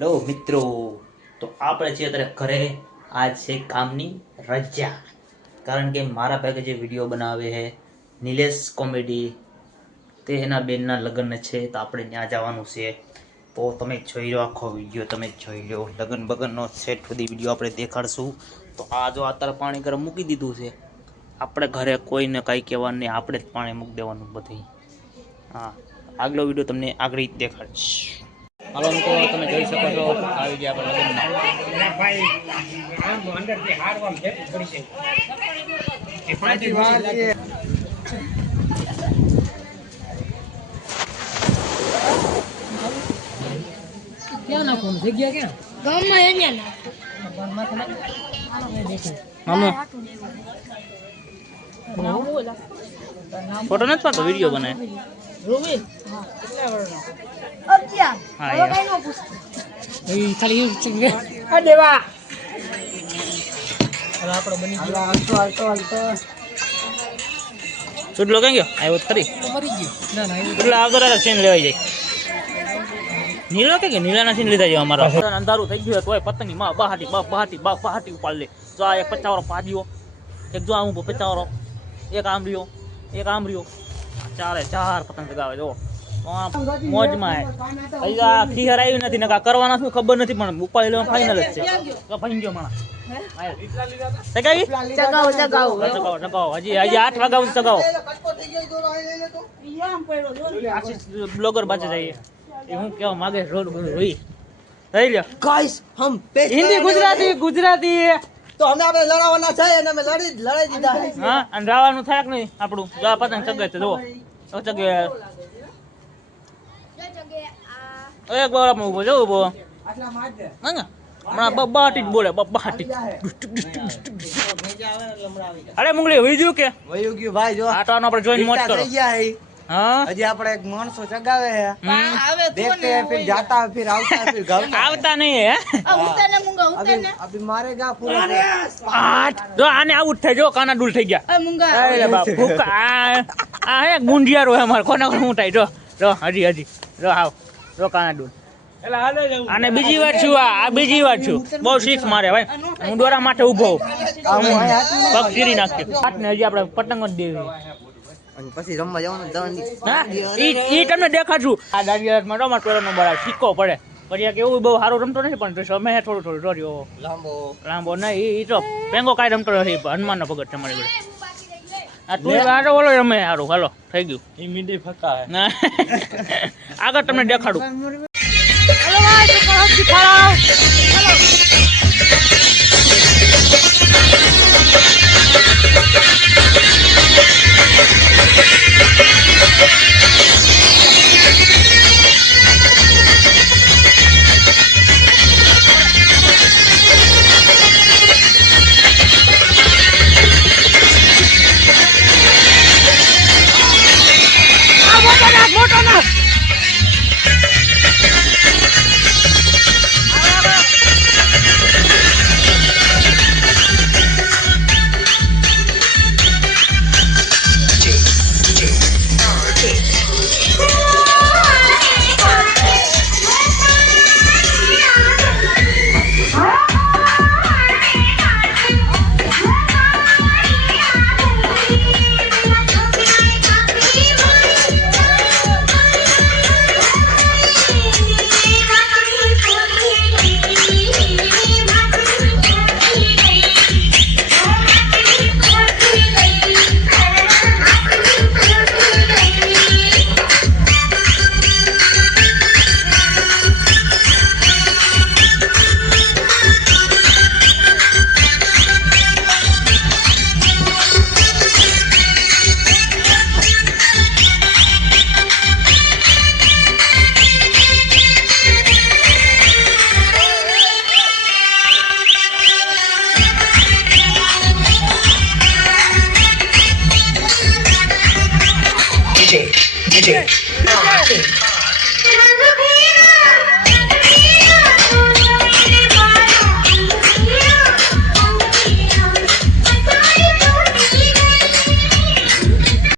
Hello મિત્રો, તો આપણે છીએ અત્યારે ઘરે. આજ છે કામની રજા, કારણ કે મારા ભાગે જે વિડીયો બનાવે છે નિલેશ કોમેડી, તે એના બેનના લગ્ન છે, તો આપણે ત્યાં જવાનું છે. તો તમે જોઈ લો આખો વિડીયો, તમે જોઈ લો લગ્ન બગનનો સેટ સુધી વિડીયો આપણે દેખાડશું. તો આ જો અત્યારે પાણી ગરમ મૂકી દીધું છે. આપણે ઘરે કોઈને કંઈ કહેવાનું નહીં, આપણે જ પાણી મૂકી દેવાનું બધું. હા, આગલો વિડીયો તમને આગળ દેખાડીશ. હાલો મિત્રો, તમે જોઈ શકો છો આવી ગયા ક્યાં નાખું જગ્યા ક્યાં ગામમાં એરિયા ફોટો નથી પાડતો, વિડીયો બનાવે. ચૂડલો કઈ ગયો? આવ્યો ખરી એટલે આવતો રહ્યા સીન લેવાઈ જાય. નીલા કે નીલાના સીન લીધા જાય અમારા. અંધારું થઈ ગયું હોય પતંગી માં બહાટી ઉપાડ લે. જો આ એક 50 વાળો પાડ્યો, એક જો આમ 50 વાળો, એક આમ રહ્યો, ચાર પતંગ ચગાવે. જો મોજમાં ખીહર આવી નથી, નકા કરવાના શું ખબર નથી, પણ ઉપાડી લેવાનું ફાઇનલ જ છે. ભાઈ ગયો માણા ચગાવો હજી 8 વાગ્યા સુધી ચગાવો. બ્લોગર બાજુ જઈએ એ હું કેવા માગે રોડ હોય થઈ લ્યો गाइस हम હિન્દી ગુજરાતી तो हमें આપણે લડાવવાના છે અને અમે લડાઈ દીધા છે. હા, અને રાવાનું થાય કે નહીં આપણું જો પતંગ ચગે છે. જો ચગે એક વાર આપણે ઉભો જો ઉભો આટલા માર દે હા, હમણાં બબાટી જ બોલે, બબાટી. અરે મુંગલી હોઈ ગયું કે વયું ગયું ભાઈ. જો આટાનો આપણે જોઈન મોજ કરો. થઈ ગયા હે. હા, હજી આપણે એક માણસો ચગાવે છે, देखते हैं फिर जाता है फिर આવતા है फिर घर આવતા નહીં હે. अभी मारेगा पूरा. જો આને આઉટ થઈ, જો કાના ડૂલ થઈ ગયા. અરે બાપ આ હે ગુંડિયારો હે માર કોના કોણ ઉઠાઈ. જો હજી જો આવ જો કાના ડૂલ. આને બીજી વાર છું, આ બીજી વાર છું. બહુ શીખ મારે ભાઈ, હું દોરા માટે ઊભો પગ ચીરી નાખ્યો. આટને હજી આપણે પતંગ જ દેવી. અને પછી રમવા જવાનું દવાની. હા, ઈ તમને દેખાડું. આ દાંડિયામાં રમત કરવાનો બરાબર સિક્કો પડે. પછી કેવું બહુ સારું રમતો નથી, પણ સમય થોડું જોર્યો લાંબો નહીં. ઈ તો પેંગો કાંઈ રમતો નથી, હનુમાનનો ભગત તમારી જોડે. આ તું આરો ઓલો રમે સારું. હાલો થઈ ગયું. ઈ મીંડી ફકા ના આગળ તમને દેખાડું. હેલો ભાઈ, તો કહો શીખાડો. મોટો ના DJ.